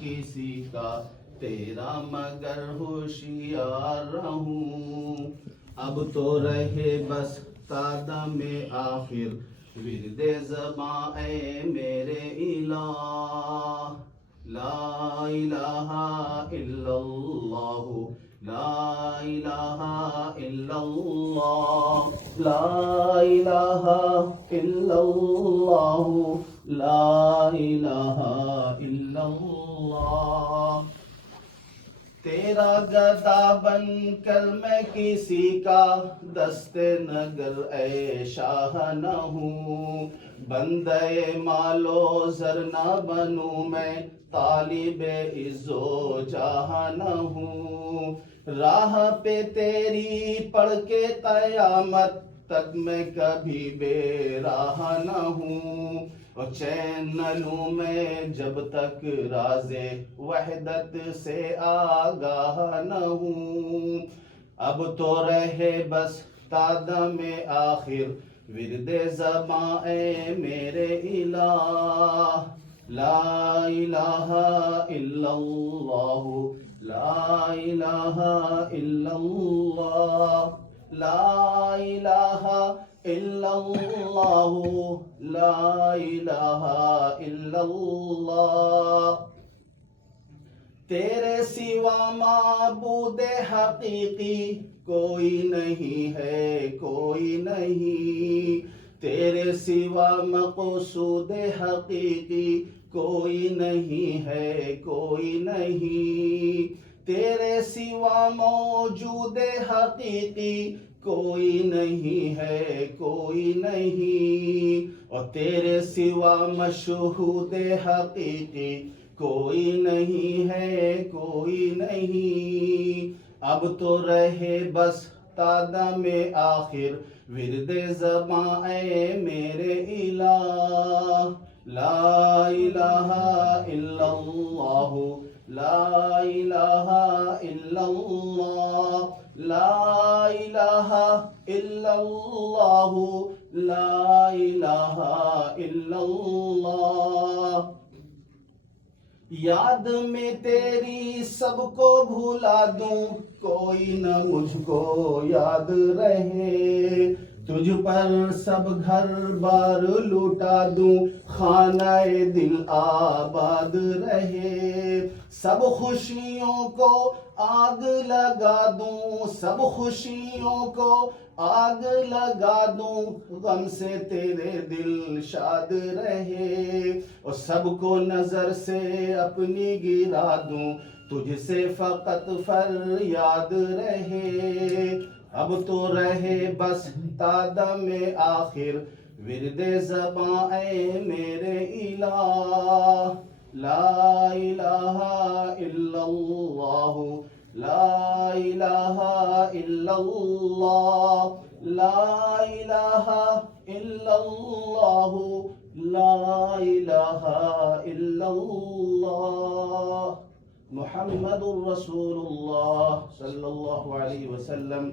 کسی کا تیرا مگر ہوشیار رہوں. اب تو رہے بس تا دم آخر ورد زباں اے میرے الہ. لا الہ الا اللہ لا الہ الا اللہ لا الہ الا اللہ لا الہ الا اللہ. تیرا گدا بن کر میں کسی کا دست نگر اے شاہ نہ ہوں. بندے مالو زر نہ بنوں میں طالب عز و جاہ نہ ہوں. راہ پہ تیری پڑھ کے قیامت تک میں کبھی بے راہ نہ ہوں. اور چین نہ لوں میں جب تک راز وحدت سے آگاہ نہ ہوں. اب تو رہے بس تا دم آخر ورد زباں اے میرے الہ. لا الہ الا اللہ لا الہ الا اللہ لا الہ الا اللہ لا الہ الا اللہ. تیرے سوا معبود حقیقی کوئی نہیں ہے کوئی نہیں. تیرے سوا مقصود حقیقی کوئی نہیں ہے کوئی نہیں. تیرے سوا موجود حقیقی کوئی نہیں ہے کوئی نہیں. اور تیرے سوا مشہود حقیقی کوئی نہیں ہے کوئی نہیں. اب تو رہے بس تا دم آخر ورد زباں اے میرے الہ. لا الہ الا اللہ لا الہ الا اللہ لا الہ الا اللہ لا الہ الا اللہ. یاد میں تیری سب کو بھلا دوں کوئی نہ مجھ کو یاد رہے. تجھ پر سب گھر بار لوٹا دوں خانہ دل آباد رہے. سب خوشیوں کو آگ لگا دوں سب خوشیوں کو آگ لگا دوں. غم سے تیرے دل شاد رہے. اور سب کو نظر سے اپنی گرا دوں تجھ سے فقط فریاد رہے. اب تو رہے بس تا دم آخر ورد زباں اے میرے الہ. لا الہ الا اللہ لا الہ الا اللہ لا الہ الا اللہ لا الہ الا اللہ. محمد رسول اللہ صلی اللہ علیہ وسلم.